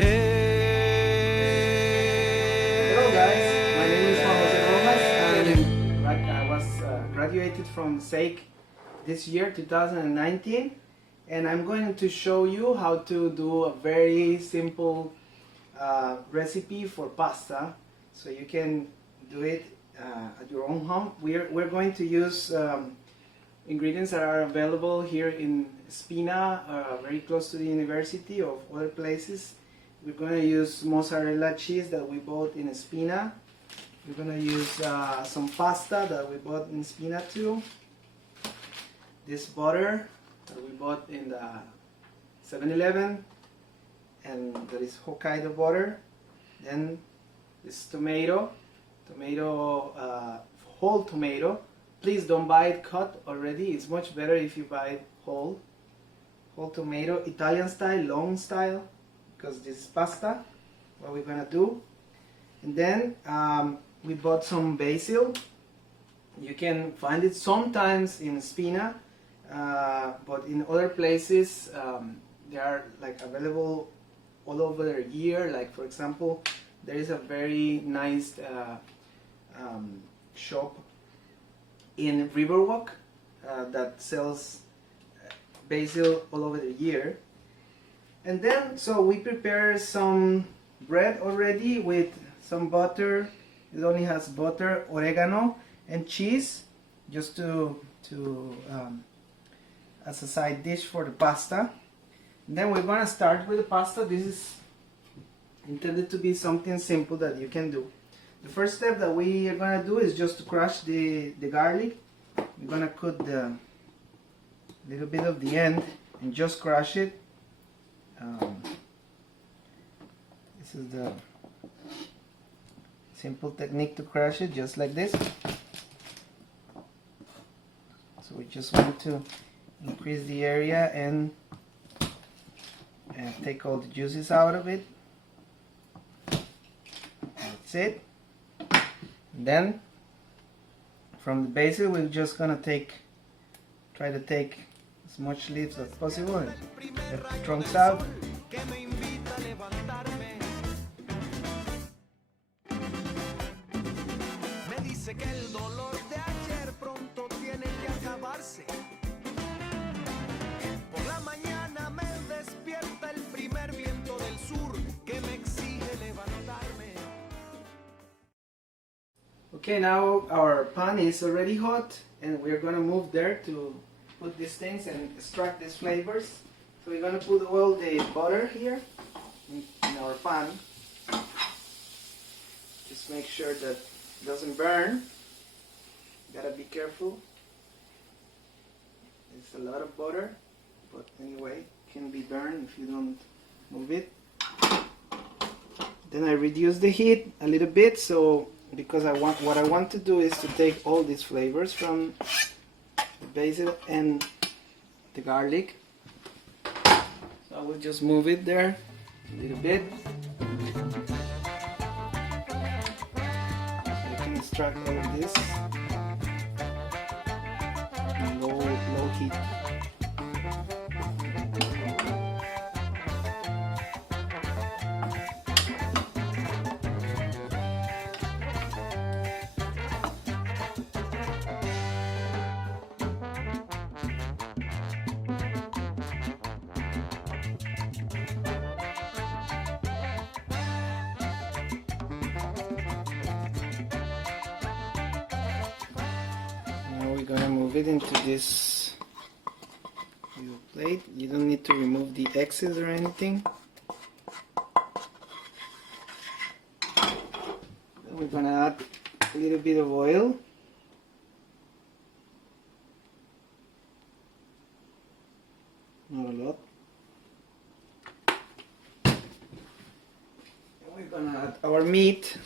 Hello guys, my name is Juan I was graduated from SAIC this year, 2019, and I'm going to show you how to do a very simple recipe for pasta, so you can do it at your own home. We're going to use ingredients that are available here in Spina, very close to the university, of other places. We're going to use mozzarella cheese that we bought in Spina. We're going to use some pasta that we bought in Spina too. This butter that we bought in the 7-Eleven, and that is Hokkaido butter. Then this tomato, whole tomato. Please don't buy it cut already. It's much better if you buy it whole tomato, Italian style, long style, because this is pasta, what we're gonna do. And then we bought some basil. You can find it sometimes in Spina, but in other places they are like available all over the year. Like for example, there is a very nice shop in Riverwalk that sells basil all over the year. And then, so we prepare some bread already with some butter. It only has butter, oregano, and cheese, just to as a side dish for the pasta. And then we're gonna start with the pasta. This is intended to be something simple that you can do. The first step that we are gonna do is just to crush the garlic. We're gonna cut the little bit of the end and just crush it. This is the simple technique to crush it, just like this. So we just want to increase the area and take all the juices out of it. That's it. And then from the basil, we're just gonna try to take as much leaves as possible and the trunks out. Okay, now our pan is already hot, and we're gonna move there to put these things and extract these flavors. So we're gonna put all the butter here in our pan. Just make sure that it doesn't burn. Gotta be careful. It's a lot of butter, but anyway, it can be burned if you don't move it. Then I reduce the heat a little bit, so because what I want to do is to take all these flavors from the basil and the garlic. So I will just move it there a little bit. So you can extract all of this in low heat. We're gonna move it into this little plate. You don't need to remove the excess or anything. Then we're gonna add a little bit of oil. Not a lot. And we're gonna add our meat.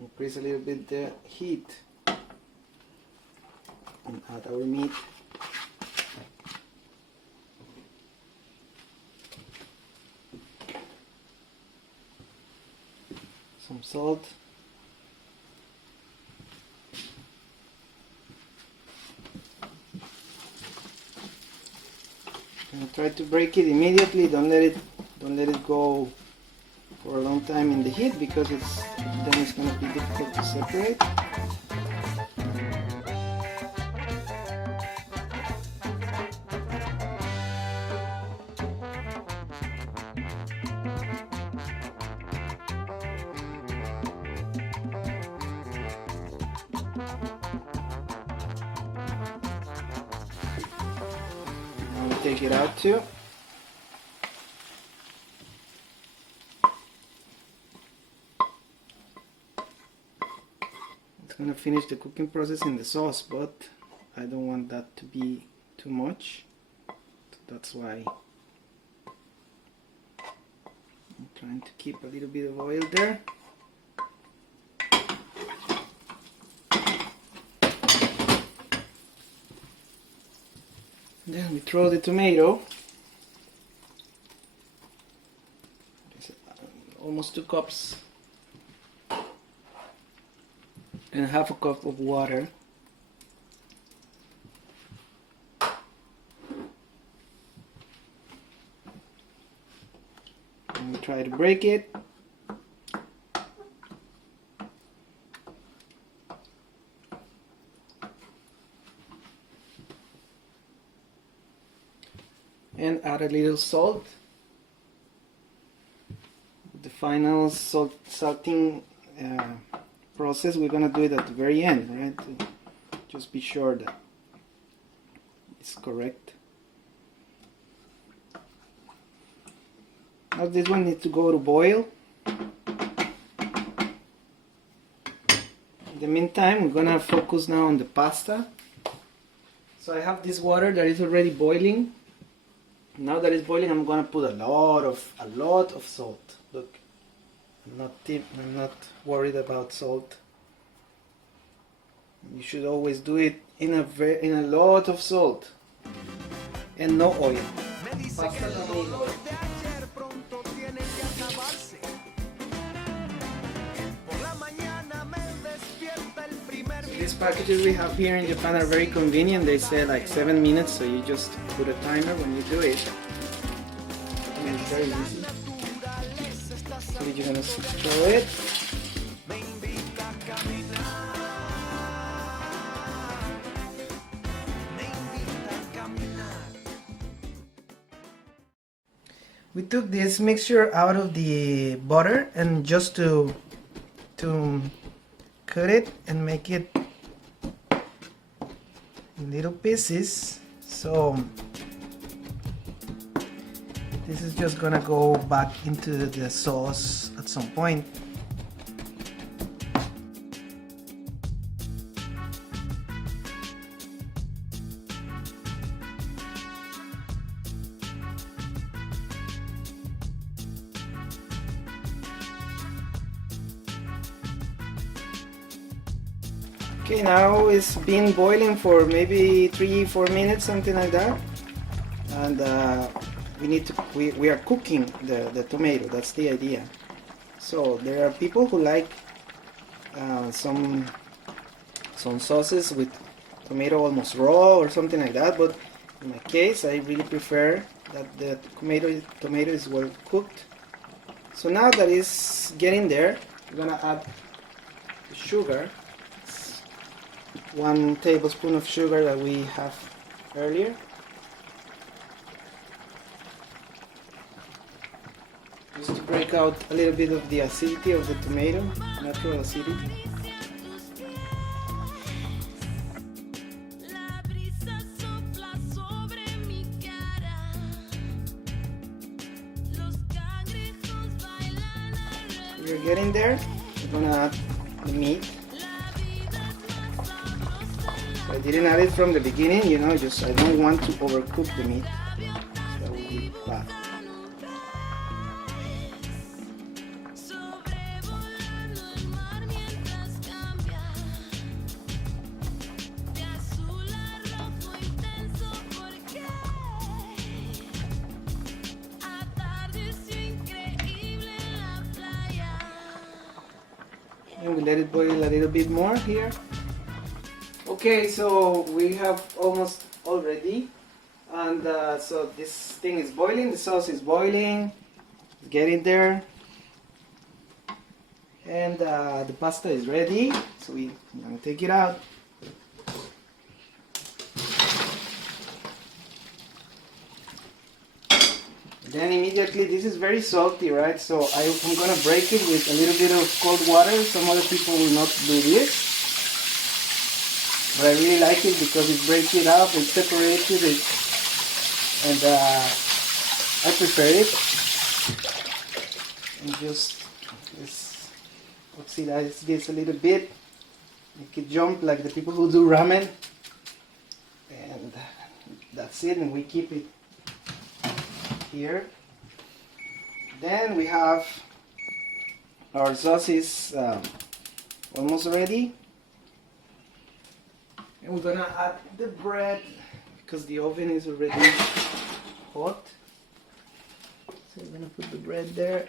Increase a little bit the heat. And add our meat. Some salt. And try to break it immediately. Don't let it go for a long time in the heat because then it's going to be difficult to separate. Now we take it out too. Gonna finish the cooking process in the sauce, but I don't want that to be too much, so that's why I'm trying to keep a little bit of oil there. Then we throw the tomato. Almost 2 cups and half a cup of water. And we try to break it. And add a little salt. The final salting process, we're gonna do it at the very end, right? Just be sure that it's correct. Now this one needs to go to boil. In the meantime, we're gonna focus now on the pasta. So I have this water that is already boiling. Now that it's boiling, I'm gonna put a lot of salt. Look. I'm not worried about salt. You should always do it in a lot of salt and no oil. Pasta no oil. So these packages we have here in Japan are very convenient. They say like 7 minutes, so you just put a timer when you do it. And it's very easy. So you're gonna throw it. We took this mixture out of the butter and just to cut it and make it in little pieces. So this is just gonna go back into the sauce at some point. Okay, now it's been boiling for maybe 3-4 minutes, something like that, and we are cooking the tomato. That's the idea. So there are people who like some sauces with tomato almost raw or something like that, but in my case I really prefer that the tomato is well cooked. So now that it's getting there, we're gonna add the sugar. 1 tablespoon of sugar that we have earlier. Just to break out a little bit of the acidity of the tomato, natural acidity. We're getting there. We're gonna add the meat. I didn't add it from the beginning, you know, just I don't want to overcook the meat. That would be bad. And we let it boil a little bit more here. Okay, so we have almost all ready, and so this thing is boiling, the sauce is boiling, it's getting there. And the pasta is ready, so we're gonna take it out. Then immediately, this is very salty, right? So I'm gonna break it with a little bit of cold water. Some other people will not do this, but I really like it because it breaks it up, it separates it, and I prefer it. And just oxidize this a little bit, make it jump like the people who do ramen, and that's it. And we keep it here. Then we have our sauce is almost ready, and we're gonna add the bread because the oven is already hot. So we're gonna put the bread there.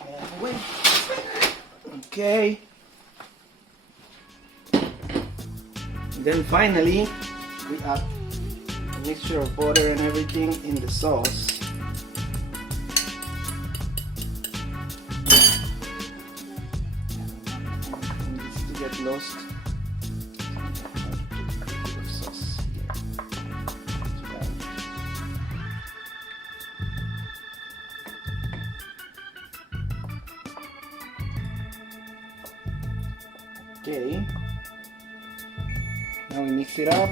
And wait. Okay. Then finally, we add a mixture of butter and everything in the sauce. And this to get lost. Sauce here. Okay. Now we mix it up.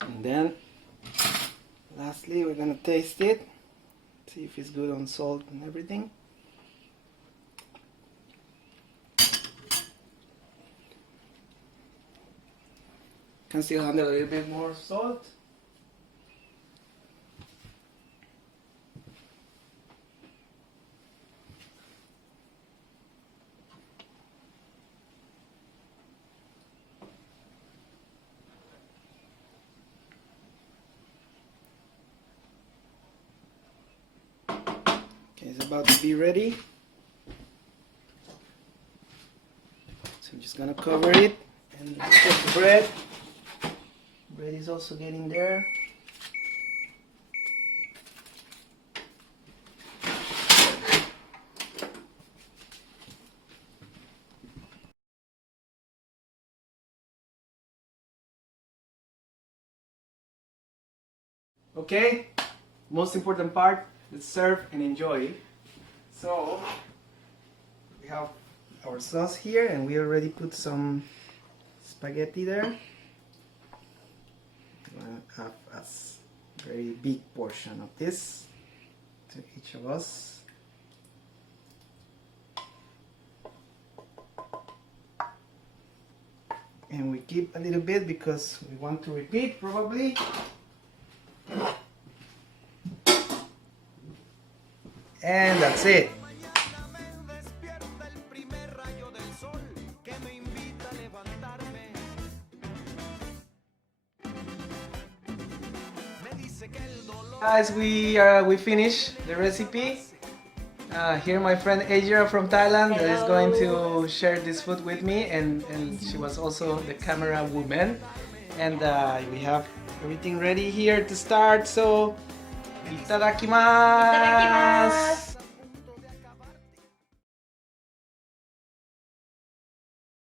And then lastly, we're gonna taste it, see if it's good on salt and everything. Can still handle a little bit more salt. Okay, it's about to be ready. So I'm just gonna cover it and put the bread. Bread is also getting there. Okay, most important part, let's serve and enjoy. So we have our sauce here and we already put some spaghetti there. I'm gonna have a very big portion of this to each of us. And we keep a little bit because we want to repeat probably. And that's it. Guys, we finished the recipe. Here my friend Ajira from Thailand that is going to share this food with me, and she was also the camera woman. And we have everything ready here to start, so itadakimasu!